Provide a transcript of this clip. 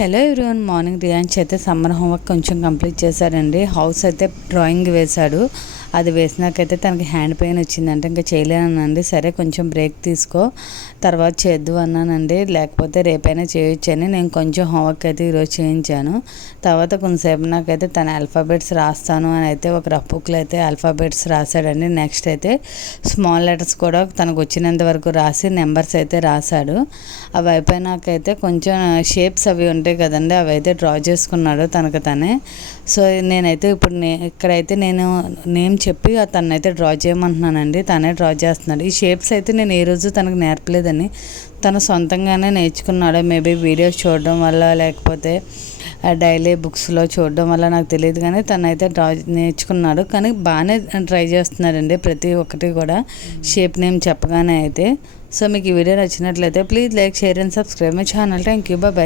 Hello everyone, morning రియాన్స్ అయితే summer homework కొంచెం complete చేశాడండి. హౌస్ అయితే డ్రాయింగ్ వేశాడు. అది వేసినాకైతే తనకి హ్యాండ్ పెయిన్ వచ్చిందంటే ఇంకా చేయలేనండి. సరే కొంచెం బ్రేక్ తీసుకో, తర్వాత చేద్దు అన్నానండి. లేకపోతే రేపైనా చేయొచ్చని నేను కొంచెం హోంవర్క్ అయితే ఈరోజు చేయించాను. తర్వాత కొంతసేపు నాకైతే తన ఆల్ఫాబెట్స్ రాస్తాను అని అయితే ఒక రఫ్ బుక్లో అయితే ఆల్ఫాబెట్స్ రాశాడండి. నెక్స్ట్ అయితే స్మాల్ లెటర్స్ కూడా తనకు వచ్చినంత వరకు రాసి నెంబర్స్ అయితే రాశాడు. అవి అయిపోయినాకైతే కొంచెం షేప్స్ అవి ఉంటాయి కదండి, అవి అయితే డ్రా చేసుకున్నాడు తనకు తనే. సో నేనైతే ఇప్పుడు ఇక్కడైతే నేను నేమ్ చెప్పి తనైతే డ్రా చేయమంటున్నానండి. తనే డ్రా చేస్తున్నాడు. ఈ షేప్స్ అయితే నేను ఏ రోజు తనకు నేర్పలేదని తను సొంతంగానే నేర్చుకున్నాడు. మేబీ వీడియోస్ చూడడం వల్ల లేకపోతే డైలీ బుక్స్లో చూడడం వల్ల నాకు తెలియదు, కానీ తనైతే డ్రా నేర్చుకున్నాడు. కానీ బాగానే ట్రై చేస్తున్నాడండి ప్రతి ఒక్కటి కూడా షేప్ నేమ్ చెప్పగానే అయితే. సో మీకు ఈ వీడియో నచ్చినట్లయితే please like, share and subscribe my channel. Thank you, bye.